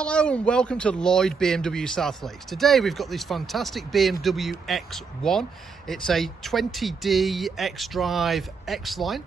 Hello and welcome to Lloyd BMW South Lakes. Today we've got this fantastic BMW X1. It's a 20D xDrive xLine.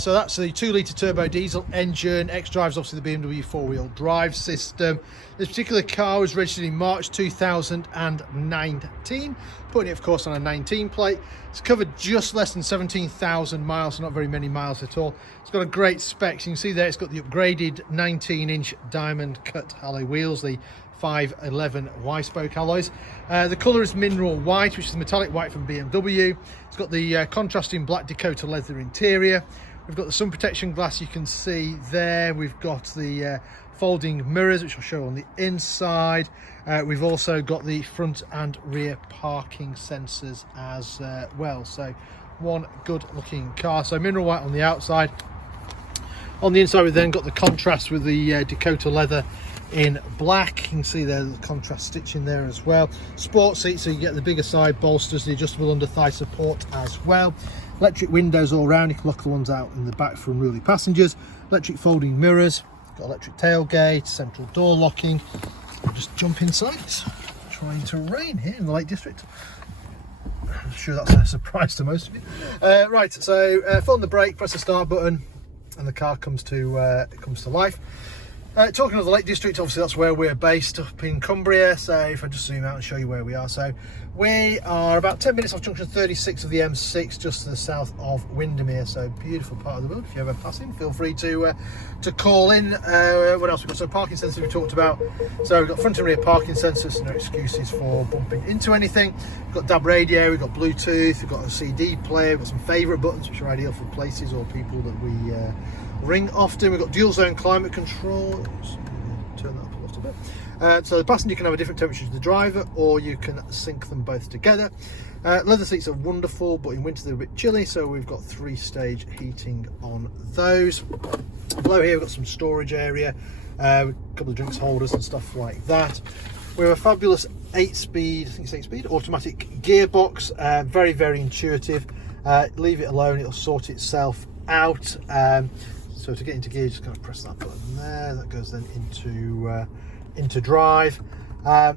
So that's the 2-litre turbo diesel engine. xDrive is obviously the BMW four-wheel drive system. This particular car was registered in March 2019, putting it of course on a 19 plate. It's covered just less than 17,000 miles, so not very many miles at all. It's got a great specs. You can see there it's got the upgraded 19-inch diamond cut alloy wheels, the 511 Y-spoke alloys. The colour is mineral white, which is metallic white from BMW. It's got the contrasting Black Dakota leather interior. We've got the sun protection glass you can see there. We've got the folding mirrors, which I'll show on the inside. We've also got the front and rear parking sensors as well. So one good looking car. So mineral white on the outside. On the inside we've then got the contrast with the Dakota leather in black. You can see there the contrast stitching there as well. Sport seats, so you get the bigger side bolsters, the adjustable under thigh support as well. Electric windows all around. You can lock the ones out in the back for unruly passengers. Electric folding mirrors. Got electric tailgate, central door locking. I'll just jump inside. It's trying to rain here in the Lake District. I'm sure that's a surprise to most of you. Right, so fold the brake, press the start button, and the car comes to life. Talking of the Lake District, obviously that's where we're based, up in Cumbria. So if I just zoom out and show you where we are. So we are about 10 minutes off junction 36 of the M6, just to the south of Windermere. So beautiful part of the world. If you ever pass in, feel free to call in. What else we've got? So parking sensors we talked about. So we've got front and rear parking sensors, so no excuses for bumping into anything. We've got DAB radio, we've got Bluetooth, we've got a CD player, we've got some favourite buttons which are ideal for places or people that we ring often. We've got dual zone climate control. Turn that up a little bit. So the passenger can have a different temperature to the driver, or you can sync them both together. Leather seats are wonderful, but in winter they're a bit chilly, so we've got 3-stage heating on those. Below here we've got some storage area, a couple of drinks holders and stuff like that. We have a fabulous 8-speed, I think it's 8-speed, automatic gearbox. Very, very intuitive. Leave it alone, it'll sort itself out. So to get into gear, just kind of press that button there. That goes then into drive, and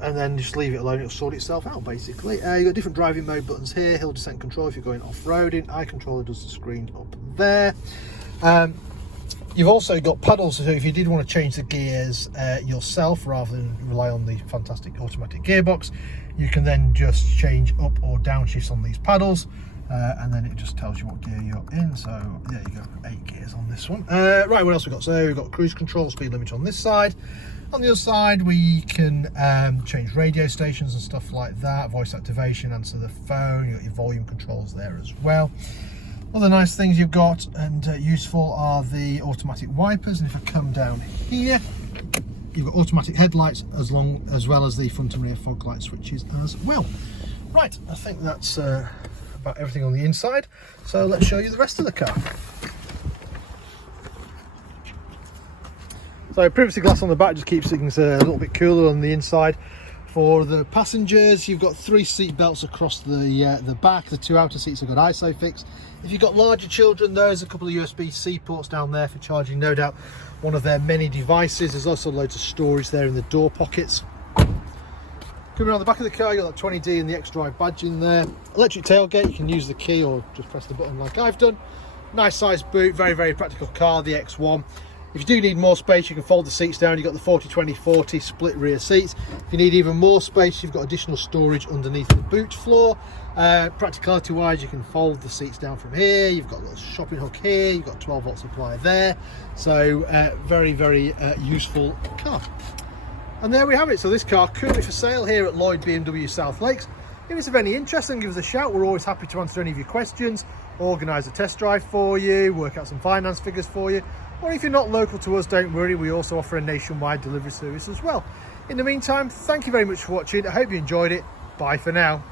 then just leave it alone. It'll sort itself out basically. You've got different driving mode buttons here. Hill descent control if you're going off-roading. Eye controller does the screen up there. You've also got paddles, so if you did want to change the gears yourself rather than rely on the fantastic automatic gearbox, you can then just change up or down shifts on these paddles. And then it just tells you what gear you're in. So there you go, 8 gears on this one. Right, what else we got? So we've got cruise control, speed limit on this side. On the other side we can change radio stations and stuff like that, voice activation, answer the phone. You've got your volume controls there as well. Other nice things you've got and useful are the automatic wipers. And if I come down here, you've got automatic headlights as well as the front and rear fog light switches as well. Right, I think that's about everything on the inside, so let's show you the rest of the car. So privacy glass on the back just keeps things a little bit cooler on the inside. For the passengers, you've got 3 seat belts across the back. The 2 outer seats have got ISOFIX. If you've got larger children, there's a couple of USB-C ports down there for charging, no doubt one of their many devices. There's also loads of storage there in the door pockets. Coming around the back of the car, you've got that 20D and the xDrive badge in there. Electric tailgate, you can use the key or just press the button like I've done. Nice size boot, very, very practical car, the X1. If you do need more space, you can fold the seats down. You've got the 40-20-40 split rear seats. If you need even more space, you've got additional storage underneath the boot floor. Practicality wise, you can fold the seats down from here. You've got a little shopping hook here. You've got 12-volt supply there. So very, very useful car. And there we have it. So this car currently for sale here at Lloyd BMW South Lakes. If it's of any interest, then give us a shout. We're always happy to answer any of your questions, organise a test drive for you, work out some finance figures for you. Or if you're not local to us, don't worry, we also offer a nationwide delivery service as well. In the meantime, thank you very much for watching. I hope you enjoyed it. Bye for now.